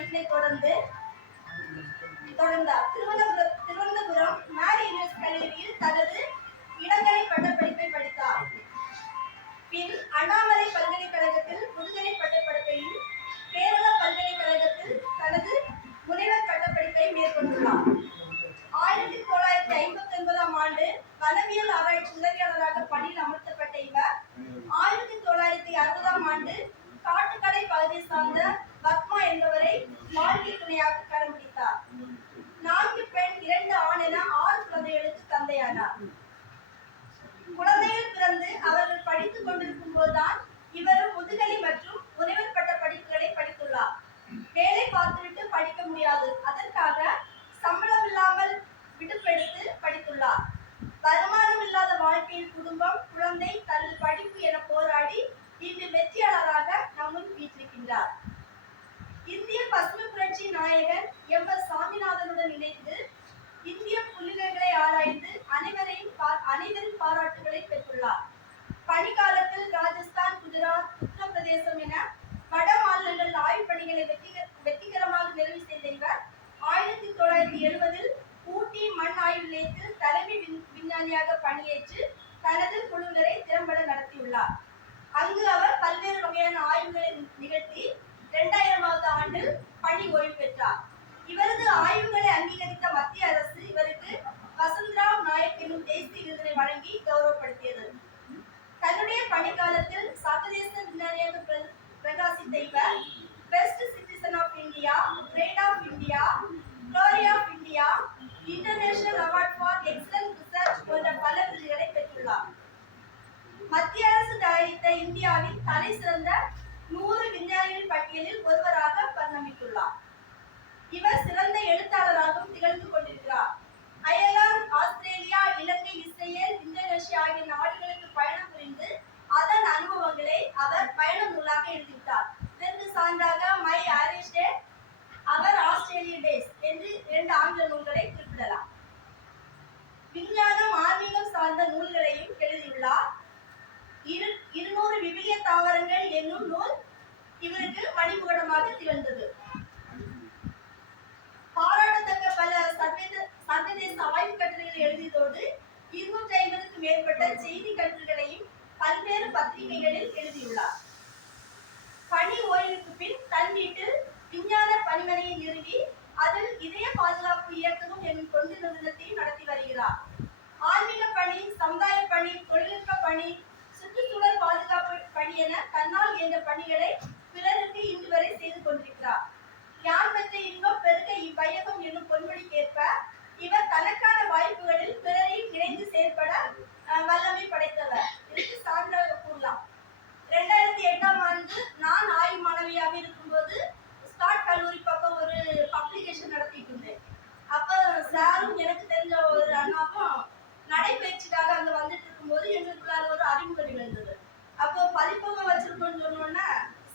படிப்பினை தொடர்ந்தார். திருவனந்தபுரம் மேரி கல்லூரியில் தனது இளங்கலை பட்டப்படிப்பை படித்தார். பின் அண்ணாமலை பல்கலைக்கழகத்தில் முதுகலை பட்டப்படிப்பையும் கேரள பல்கலைக்கழகத்தில் தனது முனைவர் பட்டப்படிப்பை மேற்கொண்டுள்ளார். 1959ஆம் ஆண்டு வனவியல் ஆராய்ச்சி உதவியாளராக பணியில் அமர்த்தப்பட்ட இவர் 1960ஆம் ஆண்டு காட்டுக்கடை பகுதியை சார்ந்த பத்மா என்பவரை வாழ்க்கை துணையாக கடைபிடித்தார். 4 பெண் 2 ஆண் என 6 குழந்தைகளுக்கு தந்தையானார். குழந்தைகள் பிறந்து அவர்கள் படித்துக் கொண்டிருக்கும் போதுதான் இவரும் முதுகலை மற்றும் முனைவர் பட்ட படிப்புகளை படித்துள்ளார். வேலை பார்த்துவிட்டு படிக்க முடியாது, அதற்காக சம்பளம் இல்லாமல் விடுப்பெடுத்து படித்துள்ளார். வருமானம் இல்லாத வாழ்க்கையில் குடும்பம், குழந்தை, தனது படிப்பு என போராடி இன்று வெற்றியாளராக நம்முன் வீற்றிருக்கின்றார். இந்திய பசுமை புரட்சி நாயகன் எம்.எஸ். சாமிநாதனுடன் இணைந்து இந்திய புள்ளிகளை ஆராய்ந்து அனைவரின் பாராட்டுகளை பெற்றுள்ளார். பணிக்காலத்தில் ராஜஸ்தான், குஜராத், உத்தரப்பிரதேசம் என வட மாநிலங்கள் ஆய்வு பணிகளை வெற்றிகரமாக நிறைவு செய்த இவர் 1970இல் ஊட்டி மண் ஆய்வு நிலையத்தில் தலைமை விஞ்ஞானியாக பணியேற்று தனது குழுவினரை திறம்பட நடத்தியுள்ளார். அங்கு அவர் பல்வேறு வகையான ஆய்வுகளை நிகழ்த்தி 2000ஆவது ஆண்டில் பணி ஓய்வு பெற்றார். இவரது ஆய்வுகளை அங்கீகரித்த மத்திய அரசு இவருக்கு வசந்தராவ் நாயக் எனும் தேசிய விருதினை வழங்கி கௌரவப்படுத்தியது. தன்னுடைய பணிக்காலத்தில் சர்வதேச விஞ்ஞானியாக பிரகாசித்த இவர் best citizen of India, great of India, glory of India, international award for excellent research போன்ற பல விருதுகளை பெற்றுள்ளார். மத்திய அரசு தயாரித்த இந்தியாவின் தலை சிறந்த 100 விஞ்ஞானிகள் பட்டியலில் ஒருவராக பரிணமித்துள்ளார். இவர் சிறந்த எழுத்தாளராகவும் திகழ்ந்து கொண்டிருக்கிறார். அயர்லாந்து, ஆஸ்திரேலியா, இலங்கை, இஸ்ரேல், இந்தோனேஷியா ஆகிய நாடுகளுக்கு பயணம் புரிந்து அதன் அனுபவங்களை அவர் பயண நூலாக எழுதிவிட்டார். இதற்கு சான்றாக my Irish day, our Australian days என்று 2 ஆங்கில நூல்களை குறிப்பிடலாம். விஞ்ஞானம், ஆன்மீகம் சார்ந்த நூல்களையும் எழுதியுள்ளார். 200 விவிலிய தாவரங்கள் என்னும் நூல் இவருக்கு மணிமுகடமாக திகழ்ந்தது. பாராட்டத்தக்க பல சர்வதேச ஆய்வு கட்டுரைகளை எழுதியதோடு 250க்கும் மேற்பட்ட செய்தி கட்டுரைகளையும் பல்வேறு பத்திரிகைகளில் எழுதியுள்ளார். பணி ஓய்வுக்கு பின் தன் வீட்டில் விஞ்ஞான பணிமனையை நிறுவி அதில் இதய பாதுகாப்பு இயக்ககம் என்னும் தொண்டு நிறுவனத்தையும் நடத்தி வருகிறார். ஆன்மீக பணி, சமுதாய பணி, தொழில்நுட்ப பணி, சுற்றுச்சூழல் பாதுகாப்பு பணி என தன்னால் இயன்ற பணிகளை பிறருக்கு இன்று வரை செய்து கொண்டிருக்கிறார். யான் பெற்ற இன்பம் பெருக இவ்வையகம் என்னும் பொன்மொழிக்கேற்ப இவர் தனக்கான வாய்ப்புகளில் பிறரையும் இணைந்து செயற்பட வல்லமை படைத்தவர். இதுக்கு சான்றாக கூறலாம். 2008ஆம் ஆண்டு நான் ஆய்வு மாணவியாக இருக்கும்போது ஸ்காட் கல்லூரி பக்கம் ஒரு பப்ளிகேஷன் நடத்திட்டு இருந்தேன். அப்ப சாரும் எனக்கு தெரிஞ்ச ஒரு அண்ணாவும் நடைபயிற்சிக்காக அங்க வந்துட்டு இருக்கும்போது எங்களுக்குள்ளார ஒரு அறிமுக நிகழ்ந்தது. அப்போ பதிப்பகம் வச்சிருக்கோம்னு சொன்னோன்னா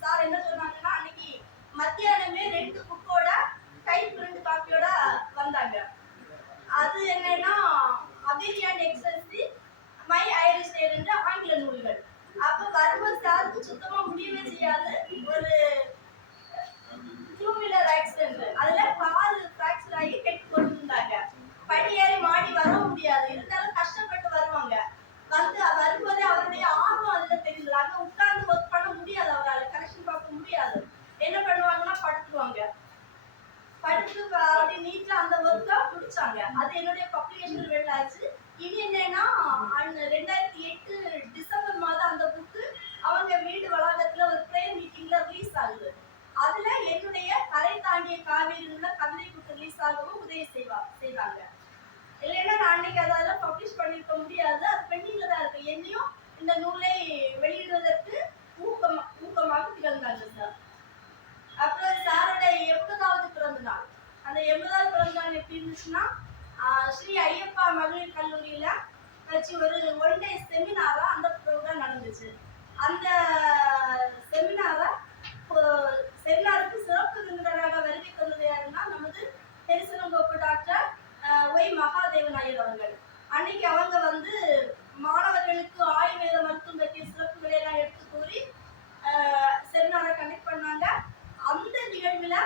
சார் என்ன சொன்னாங்கன்னா, அன்னைக்கு மத்தியானமே 2 புக்கோட டைப் பிரிண்ட் காப்பியோட வந்தாங்க. அது என்னன்னா அபிரி அண்ட் எக்ஸல்சி, மை ஐரிஷ் டே என்ற ஆங்கில நூல்கள். அப்ப வரும்போது சாருக்கு சுத்தமா முடியவே செய்யாது. ஒரு 2 வீலர் ஆக்சிடென்ட், அதுல கால் பிராக்சர் ஆகி கெட்டு கொண்டிருந்தாங்க. படியேறி மாடி வர முடியாது, இருந்தாலும் கஷ்டப்பட்டு வருவாங்க. வரும்போதே அவருடைய ஆர்வம் அதுல தெரியுது. அங்க உட்கார்ந்து ஒர்க் பண்ண முடியாது, அவரால் கரெக்ஷன் பார்க்க முடியாது. என்ன பண்ணுவாங்கன்னா படுத்துருவாங்க. படுத்து அப்படி நீட்ல அந்த ஒர்க்கை முடிச்சாங்க. அது என்னுடைய பப்ளிகேஷன் வெளியாச்சு. இனி என்னன்னா 2008 டிசம்பர் மாதம் அந்த புக்கு அவங்க வீடு வளாகத்துல ஒரு பிரேயர் மீட்டிங்ல ரிலீஸ் ஆகுது. அதுல என்னுடைய கரை தாண்டிய காவேரி உள்ள கவிதை புக்கு ரிலீஸ் ஆகவும் உதவி செய்வாங்க. இல்லைன்னா நான் அன்னைக்கு அதெல்லாம் பப்ளிஷ் பண்ணிருக்க முடியாது. அது பெண்டிங்ல தான் இருக்கு. என்னையும் இந்த நூலை வெளியிடுவதற்கு ஊக்கமாக திகழ்ந்தாங்க சார். அப்புறம் சாரோட 80வது பிறந்த நாள். அந்த 80வது பிறந்த நாள் எப்படி இருந்துச்சுன்னா, ஸ்ரீ ஐயப்பா மகளிர் கல்லூரியில வச்சு ஒரு 1 டே செமினாரா அந்த ப்ரோக்ராம் நடந்துச்சு. அந்த செமினாருக்கு சிறப்பு விருந்தினராக வருகை தந்தது யாருன்னா நமது பெருசனங்கோப்பு டாக்டர் ஒய் மகாதேவன் ஐயர் அவர்கள். அன்னைக்கு அவங்க வந்து மாணவர்களுக்கு ஆயுர்வேத மருத்துவம் பற்றிய சிறப்புகளை எல்லாம் எடுத்து கூறி செமினாரை கண்டக்ட் பண்ணாங்க. அந்த நிகழ்வில்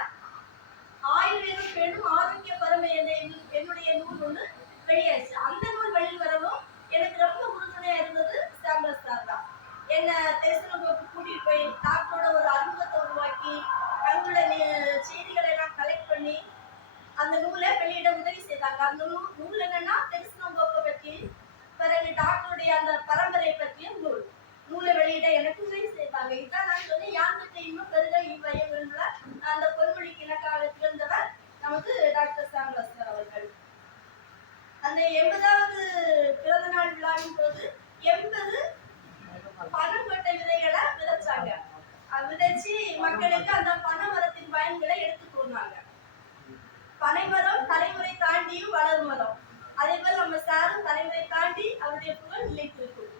என்ன தேசநோக்கு கூட்டிட்டு போய் டாக்டரோட ஒரு அறிமுகத்தை உருவாக்கி அவங்களோட செய்திகளை எல்லாம் கலெக்ட் பண்ணி அந்த நூலை வெளியிட உதவி செய்தாங்க. அந்த நூல் என்னன்னா தேசநோக்கை பற்றி, பிறகு டாக்டருடைய அந்த பரம்பரை பற்றிய நூலை வெளியிட எனக்கு உதவி செய்தாங்க. இதான் நான் சொன்னேன், யாருக்கு இன்னும் பெருக இவ்வயங்குள்ள அந்த பொன்மொழிக்கு இலக்காக திகழ்ந்தவர் நமது டாக்டர் சாம்ராஜ் அவர்கள். அந்த 80வது பிறந்த நாள் விழாவின் போது 80 பனங்கொட்டை விதைகளை விதைச்சாங்க. விதைச்சு மக்களுக்கு அந்த பனை மரத்தின் பயன்களை எடுத்து கூறினாங்க. பனைமரம் தலைமுறை தாண்டியும் வளரும் மரம். அதே போல நம்ம சாரும் தலைமுறை தாண்டி அவருடைய புகழ் நிலைத்திருக்கும்.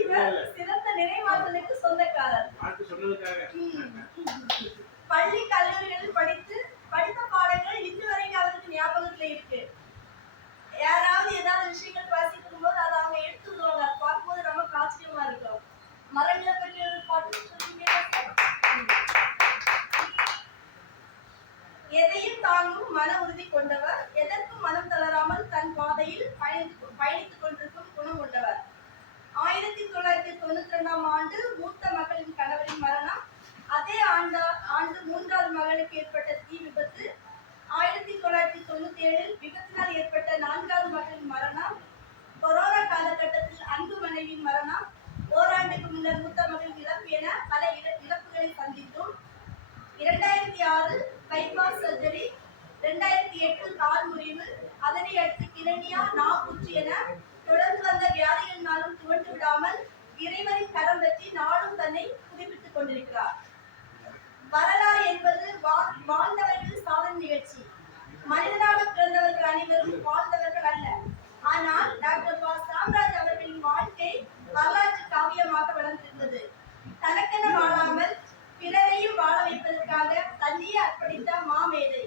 இவர் சிறந்த நினைவாற்றலுக்கு சொந்தக்காரர். பள்ளி கல்லூரிகளில் படித்த பாடங்கள் இன்று வரைக்கும் அவருக்கு ஞாபகத்துல இருக்கு. யாராவது ஏதாவது விஷயங்கள் வாசிக்கும் போது அதை அவங்க எடுத்து விடுவாங்க. அதை பார்க்கும்போது நமக்கு ஆச்சரியமா இருக்கும். மரங்களை பற்றி ஒரு பாட்டு சொல்லுங்க. எதையும் தாங்கும் மன உறுதி கொண்டவர், எதற்கும் மனம் தளராமல் தன் பாதையில் பயணித்துக் கொண்டிருக்கும் குணம் கொண்டவர். 1992ஆம் ஆண்டு மூத்த மகளின் கணவரின் மரணம். அதே ஆண்டு 3வது மகளுக்கு ஏற்பட்ட தீ விபத்து. 1997 விபத்தினால் ஏற்பட்ட 4வது மகளின் மரணம். கொரோனா காலகட்டத்தில் அன்பு மனைவியின் மரணம். ஓராண்டுக்கு முன்னர் மூத்த மகளின் இழப்பு என பல இழப்புகளை சந்தித்தும் 2006 பைபாஸ் சர்ஜரி, 2008 கால் முறிவு, அதனை அடுத்து கிரணியா, நாக்குற்றி என தொடர்ந்து வந்த வியாதிகளினாலும் துவண்டு விடாமல் இறைவனின் கரம் பற்றி நாளும் தன்னை புதுப்பித்துக் கொண்டிருக்கிறார். வரலாறு என்பது வாழ்ந்தவர்கள் சாதனை நிகழ்ச்சி. மனிதனாக பிறந்தவர்கள் அனைவரும் வாழ்ந்தவர்கள் அல்ல. ஆனால் டாக்டர் சாம்ராஜ் அவர்களின் வாழ்க்கை வரலாற்று காவியமாக வளர்ந்திருந்தது. தனக்கென வாழாமல் பிறரையும் வாழ வைப்பதற்காக தன்னையே அர்ப்பணித்த மாமேதை,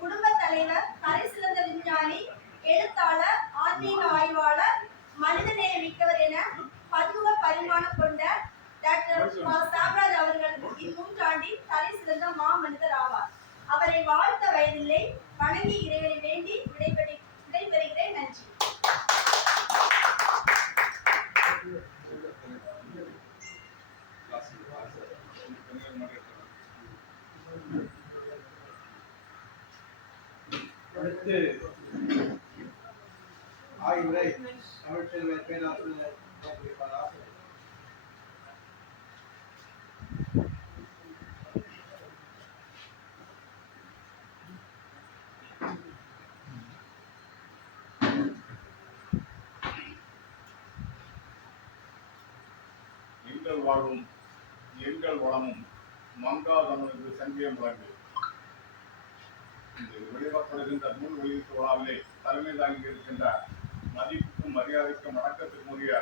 குடும்ப தலைவர், தலை சிறந்த விஞ்ஞானி, எழுத்தாளர், ஆன்மீக ஆய்வாளர், மனிதநேய மிக்கவர் என பன்முக பரிமாணம் கொண்ட டாக்டர் சாம்ராஜ் அவர்கள் இந்நூற்றாண்டின் தலை சிறந்த மாமனிதர் ஆவார். அவரை வாழ்த்த வயதில்லை. வணங்கி இறைவனை வேண்டி விடைபெறுகிறேன். நன்றி. அடுத்து ஆய்வுரை தமிழ்ச்செல்வ பேராசிரியர் எங்கள் வாழ்வும் எங்கள் வளமும் மங்கா தமிழுக்கு சங்கியம் வழங்கு. இன்று வெளியிடப்படுகின்ற நூல் வெளியீட்டு விழாவிலே தலைமை தாங்கி இருக்கின்ற மதிப்புக்கும் மரியாதைக்கும் வணக்கத்திற்குரிய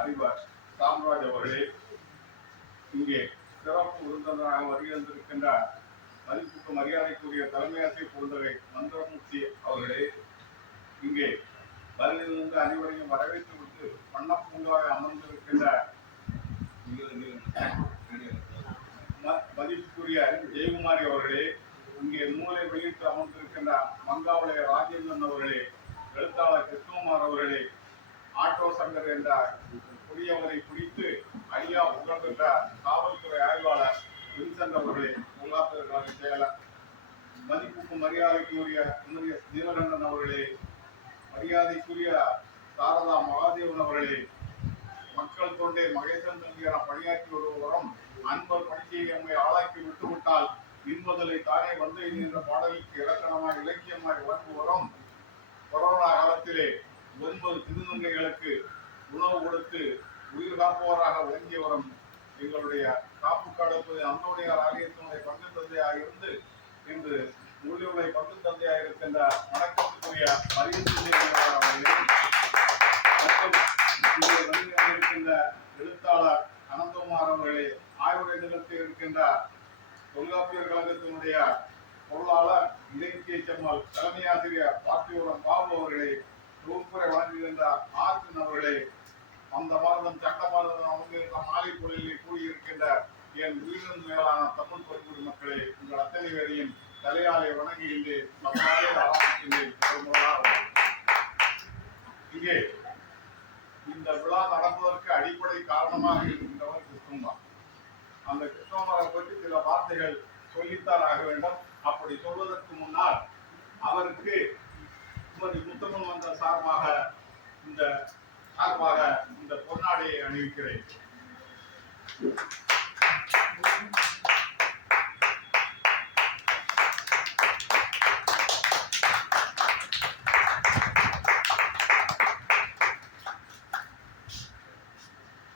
அறிவர் சாம்ராஜ் அவர்களே, இங்கே சிறப்பு விருந்தினராக வருகின்றிருக்கின்ற மதிப்புக்கும் மரியாதைக்குரிய தலைமையாசிரியர் குழந்தை மந்திரமூர்த்தி அவர்களே, இங்கே வருகின்ற அனைவரையும் வரவேற்று விட்டு வண்ணப்பூங்காவை அமர்ந்திருக்கின்ற மதிப்புக்குரிய ஜெயக்குமாரி அவர்களே, இங்கே நூலை வெளியிட்டு அமர்ந்திருக்கின்ற மங்காவுடைய ராஜேந்திரன் அவர்களே, எழுத்தாளர் கிருஷ்ணகுமார் அவர்களே, ஆட்டோ சங்கர் என்ற புதியவரை பிடித்து ஐயா புகழ்கின்ற காவல்துறை ஆய்வாளர் வின்சென்ட் அவர்களே, உள்நாட்டு செயலர், மதிப்புக்கும் மரியாதைக்குரிய ஜீவரண்டன் அவர்களே, மரியாதைக்குரிய சாரதா மகாதேவன் அவர்களே, மக்கள் தொண்டை மகேசன் தம்பியான பணியாற்றி வருவரும் அன்பர் பணியை நம்மை ஆளாக்கி விட்டுவிட்டால் இன்பதலை தானே வந்து என்ற பாடலுக்கு இலக்கணமாய் இலக்கியமாய் வழங்குவரும் கொரோனா காலத்திலே 9 திருநங்கைகளுக்கு உணவு கொடுத்து உயிர் காப்பவராக விளங்கி வரும் எங்களுடைய காப்பு கடற்பது அந்தோணியார் ஆலயத்தினுடைய பங்கு தந்தையாக இருந்து இன்று உள்ளுரை பங்கு தந்தையாக இருக்கின்ற வணக்கத்துக்குரிய இருக்கின்ற எழுத்தாளர் அனந்தகுமார் அவர்களே, ஆய்வுரை நிலத்தில் இருக்கின்ற தொல்காப்பியர் கழகத்தினுடைய பொருளாளர் இலக்கிய செம்மல் தலைமை ஆசிரியர் பார்த்திபுரம் பாபு அவர்களே, தொகுப்புரை வழங்குகின்ற ஆர்ஜன் அவர்களே, அந்த மாதம் சட்ட மாதம் அவங்க மாலை பொருளில் கூடியிருக்கின்ற என் உயிரின் மேலான தமிழ் பல்குடி மக்களே, உங்கள் அத்தனை பேரையும் தலையாலை வணங்குகின்றேன். இங்கே இந்த விழா நடப்பதற்கு அடிப்படை காரணமாக இருக்கின்றவர் கிருஷ்ணகுமார். அந்த கிருஷ்ணகுமாரை பற்றி சில வார்த்தைகள் சொல்லித்தான் ஆக வேண்டும். அப்படி சொல்வதற்கு முன்னால் அவருக்கு முத்தமிழ் வந்த சார்பாக இந்த பொன்னாடையை அணிவிக்கிறேன்.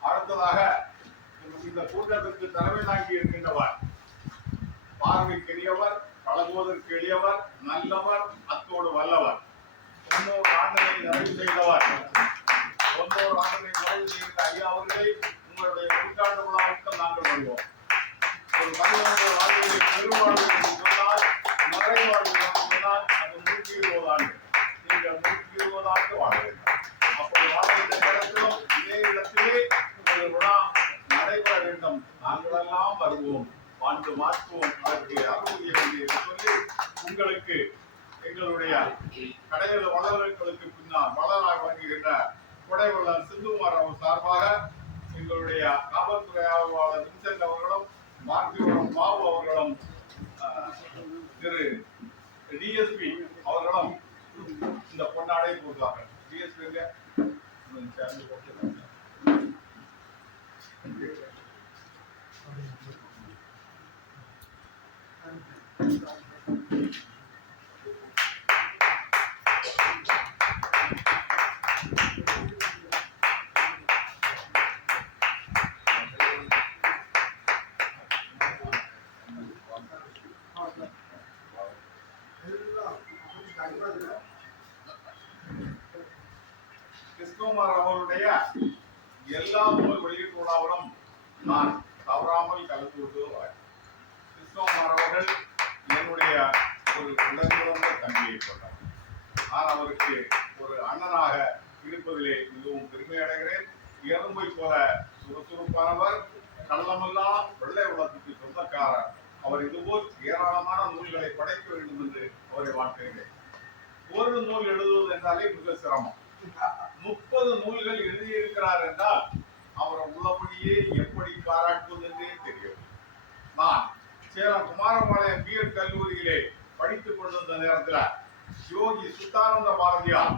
அடுத்ததாக இந்த கூட்டத்திற்கு தலைமை தாங்கி இருக்கின்றவர் பார்வைக்கு எளியவர், பழகுவதற்கு எளியவர், நல்லவர், அத்தோடு வல்லவர், 90 ஆண்டுகளை நிறைவு செய்தவர். 90 ஆண்டுகளை நிறைவு செய்த ஐயா அவர்களை உங்களுடைய நூற்றாண்டு விழாவுக்கு நாங்கள் வருவோம். ஒரு மனிதனுடைய வாழ்க்கையை பெருவாழ்வு என்று சொன்னால், நிறைவாழ்வு என்று சொன்னால் அது 120 ஆண்டு. நீங்கள் 120 ஆண்டு வாழ வேண்டும். அப்படி வாழ்கின்ற நேரத்திலும் இதே இடத்திலே ஒரு விழா நடைபெற வேண்டும். நாங்களெல்லாம் வருவோம், வாழ்ந்து மாற்றுவோம், அதற்கு அனுமதிய வேண்டிய சொல்லி உங்களுக்கு எங்களுடைய கடையில வளர்களுக்கு பின்னால் வளராக வழங்குகின்ற கொடைவள்ளல் சிந்துகுமார் அவர் சார்பாக எங்களுடைய காவல்துறை ஆய்வாளர் வின்சென்ட் அவர்களும், மார்த்திவரம் பாபு அவர்களும், திரு டிஎஸ்பி அவர்களும் இந்த பொன்னாடை போடுவார்கள். டிஎஸ்பி கிருஷ்ணகுமார் அவருடைய எல்லா நூல் வெளியீட்டு விழாவிலும் நான் தவறாமல் கலந்து கொள்வதுவாய். கிருஷ்ணகுமார் அவர்கள் என்னுடைய ஒரு உடன்பிறந்த தம்பியை கொண்டார். நான் அவருக்கு ஒரு அண்ணனாக இருப்பதிலே மிகவும் பெருமை அடைகிறேன். எறும்பை போல சுறுசுறுப்பானவர், கள்ளமெல்லாம் வெள்ளை உலகத்துக்கு சொந்தக்காரர். அவர் இதுபோல் ஏராளமான நூல்களை படைக்க வேண்டும் என்று அவரை வாழ்த்துகிறேன். ஒரு நூல் எழுதுவது என்றாலே மிக சிரமம். 30 நூல்கள் எழுதியிருக்கிறார் என்றால் அவரை உள்ளபடியே எப்படி பாராட்டுவது என்றே தெரியும். நான் சேலம் குமாரபாளையம் பிஎட் கல்லூரியிலே படித்துக் கொண்டிருந்த நேரத்தில் யோகி சுத்தானந்த பாரதியார்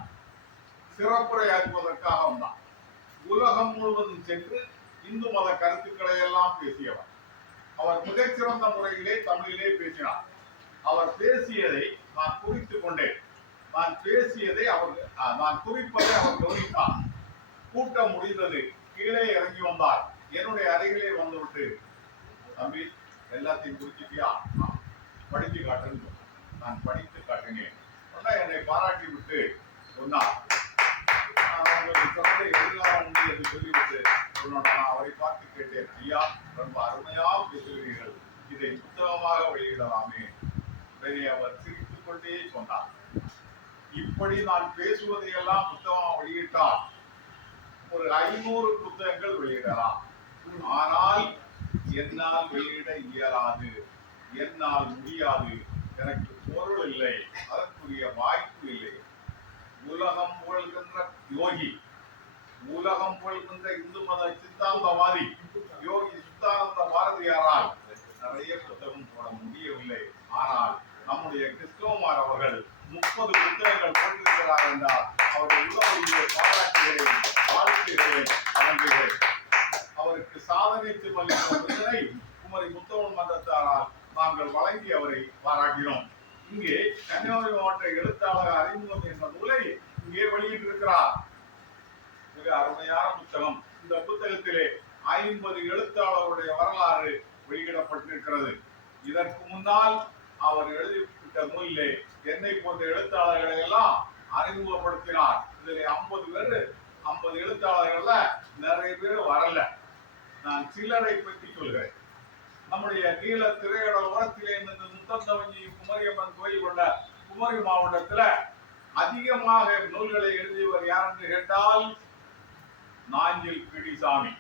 சிறப்புரையாற்றுவதற்காக வந்தார். உலகம் முழுவதும் சென்று இந்து மத கருத்துக்களை எல்லாம் பேசியவர். அவர் மிகச்சிறந்த முறையிலே தமிழிலே பேசினார். அவர் பேசியதை நான் குறித்துக் கொண்டேன். நான் பேசியதை நான் குறிப்பதை அவர் கவனித்தார். கூட்டம் முடிந்தது. கீழே இறங்கி வந்தார். என்னுடைய அருகிலே வந்துவிட்டு, தம்பி எல்லாத்தையும் குறிச்சிட்டியா, படித்து காட்டுன்னு நான் படித்து காட்டினேன். என்னை பாராட்டி விட்டு சொன்னார், எதிர்காலம் உண்டு என்று சொல்லிவிட்டு நான் அவரை பார்த்து கேட்டேன், ஐயா ரொம்ப அருமையாக பேசுகிறீர்கள், இதை புத்தகமாக வெளியிடலாமே. உடனே அவர் சிரித்துக் கொண்டே சொன்னார், இப்படி நான் பேசுவதையெல்லாம் புத்தகம் வெளியிட்டால் ஒரு 500 புத்தகங்கள் வெளியிடலாம். ஆனால் என்னால் வெளியிட இயலாது, என்னால் முடியாது, எனக்கு பொருள் இல்லை, அதற்குரிய வாய்ப்பு இல்லை. உலகம் புகழ்கின்ற யோகி, உலகம் புகழ்கின்ற இந்து மத சித்தாந்தவாதி யோகி சுத்தானந்த பாரதியாரால் நிறைய புத்தகம் போட முடியவில்லை. ஆனால் நம்முடைய கிருஷ்ணகுமார் அவர்கள் 30 புத்தகங்கள் போட்டிருக்கிறார் என்றால் அவர்கள் உள்ளபடியே பாராட்டுகிறேன், வாழ்த்துகிறேன், வழங்குகிறேன். அவருக்கு சாதனை விருதினை குமரி முத்தமிழ் மன்றத்தாரால் நாங்கள் வழங்கி அவரை பாராட்டினோம். இங்கே கன்னியாகுமரி மாவட்ட எழுத்தாளர் அறிமுகம் என்ற நூலை இங்கே வெளியிட்டிருக்கிறார். மிக அருமையான புத்தகம். இந்த புத்தகத்திலே 50 எழுத்தாளருடைய வரலாறு வெளியிடப்பட்டிருக்கிறது. இதற்கு முன்னால் அவர் எழுதிவிட்ட நூலிலே என்னை போன்ற எழுத்தாளர்களை எல்லாம் அறிமுகப்படுத்தினார். இதிலே 50 எழுத்தாளர்கள்ல நிறைய பேர் வரல. நான் சிலரை பற்றி சொல்கிறேன். நம்முடைய நீல திரையட ஓரத்திலே இருந்து முத்தந்தவஞ்சி குமரியம்மன் கோயில் கொண்ட குமரி மாவட்டத்தில் அதிகமாக நூல்களை எழுதியவர் யார் என்று கேட்டால் நாஞ்சில் பிடிசாமி.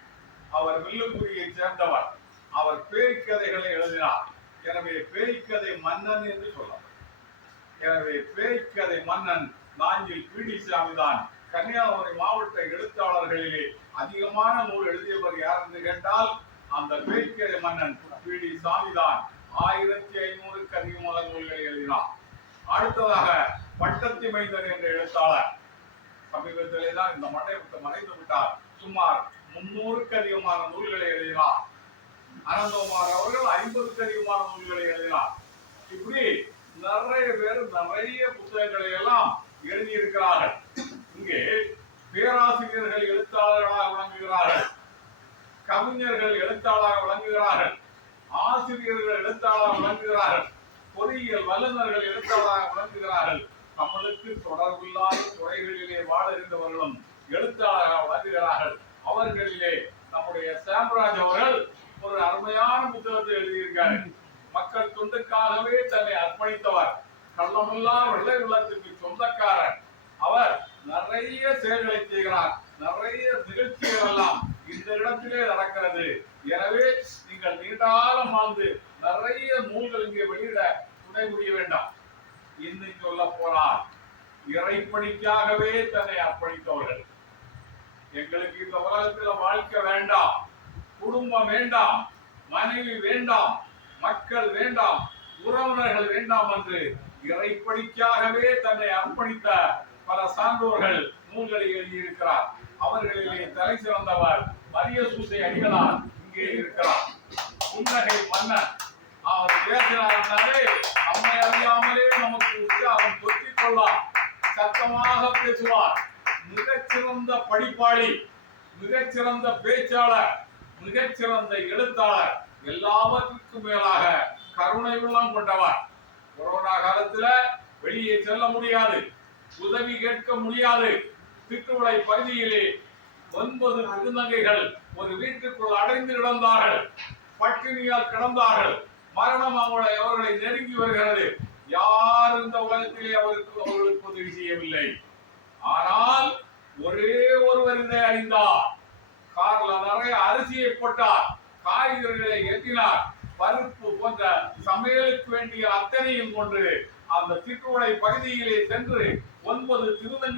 அவர் வில்லுக்குரியை சேர்ந்தவர். அவர் பேய்க்கதைகளை எழுதினார். எனவே பேய்க்கதை மன்னன் என்று சொல்லலாம். எனவே பேய்க்கதை மன்னன் நாஞ்சில் பிடிசாமி தான் கன்னியாகுமரி மாவட்ட எழுத்தாளர்களிலே அதிகமான நூல் எழுதியவர் யார் என்று கேட்டால் அந்த பேய்க்கரை மன்னன் பி.டி. சாமிதான் 1500க்கு அதிகமான நூல்களை எழுதினார். அடுத்ததாக பட்டத்தி மைந்தன் என்ற எழுத்தாளர் சமீபத்திலே தான் இந்த மறைந்து விட்டார். சுமார் 300க்கு அதிகமான நூல்களை எழுதினார். அனந்தகுமார் அவர்கள் 50க்கு அதிகமான நூல்களை எழுதினார். இப்படி நிறைய பேர் நிறைய புத்தகங்களை எல்லாம் எழுதியிருக்கிறார்கள். இங்கே பேராசிரியர்கள் எழுத்தாளர்களாக விளங்குகிறார்கள், கவிஞர்கள் எழுத்தாளராக விளங்குகிறார்கள், ஆசிரியர்கள் எழுத்தாளராக விளங்குகிறார்கள், பொறியியல் வல்லுநர்கள் எழுத்தாளராக விளங்குகிறார்கள். தமிழுக்கு தொடர்பில்லாத துறைகளிலே வாழ இருந்தவர்களும் எழுத்தாளராக விளங்குகிறார்கள். அவர்களிலே நம்முடைய சாம்ராஜ் அவர்கள் ஒரு அருமையான புத்தகத்தை எழுதியிருக்காரு. மக்கள் தொண்டுக்காகவே தன்னை அர்ப்பணித்தவர், கள்ளமில்லா வெள்ளை உள்ளத்துக்கு சொந்தக்காரர். அவர் நிறைய செயல்களை செய்கிறார். நிறைய நிகழ்ச்சிகள் எல்லாம் இந்த இடத்திலே நடக்கிறது. எனவே நீங்கள் நீண்டாலம் வாழ்ந்து நிறைய நூல்கள் இங்கே வெளியிட துணை புரிய வேண்டாம். இன்னும் சொல்ல போனால் இறைப்பணிக்காகவே தன்னை அர்ப்பணித்தவர்கள். எங்களுக்கு இந்த உலகத்தில் வாழ்க்கை வேண்டாம், குடும்பம் வேண்டாம், மனைவி வேண்டாம், மக்கள் வேண்டாம், உறவினர்கள் வேண்டாம் என்று இறைப்பணிக்காகவே தன்னை அர்ப்பணித்த பல சான்றோர்கள் நூல்களை எழுதியிருக்கிறார். அவர்களிலே தலை சிறந்தவர் மரிய சூசை அடிகளார் இங்கே இருக்கிறார். புன்னகை மன்னன். அவர் பேசினாரே நம்மை அறியாமலே நமக்கு உற்சாகம் தொற்றிக் கொள்வார். சத்தமாக பேசுவார். மிகச்சிறந்த படிப்பாளி, மிகச்சிறந்த பேச்சாளர், மிகச்சிறந்த எழுத்தாளர், எல்லாவற்றுக்கும் மேலாக கருணை உள்ளம் கொண்டவர். கொரோனா காலத்துல வெளியே செல்ல முடியாது, உதவி கேட்க முடியாது. திட்டுவிளை பகுதியிலே 9 திருநங்கைகள் ஒரு வீட்டுக்குள் அடைந்து கிடந்தார்கள், பட்டினியால் கிடந்தார்கள். மரணம் அவர்களை நெருங்கி வருகிறது. யார் இந்த உலகத்திலே அவர்களுக்கு உதவி செய்யவில்லை. ஆனால் ஒரே ஒருவர் இதை அறிந்தார். கார்ல நிறைய அரிசியை போட்டார், காய்கறிகளை ஏற்றினார், பருப்பு போன்ற சமையலுக்கு வேண்டிய அத்தனையும் கொண்டு அந்த திட்டுவிளை பகுதியிலே சென்று 9 திருநங்கை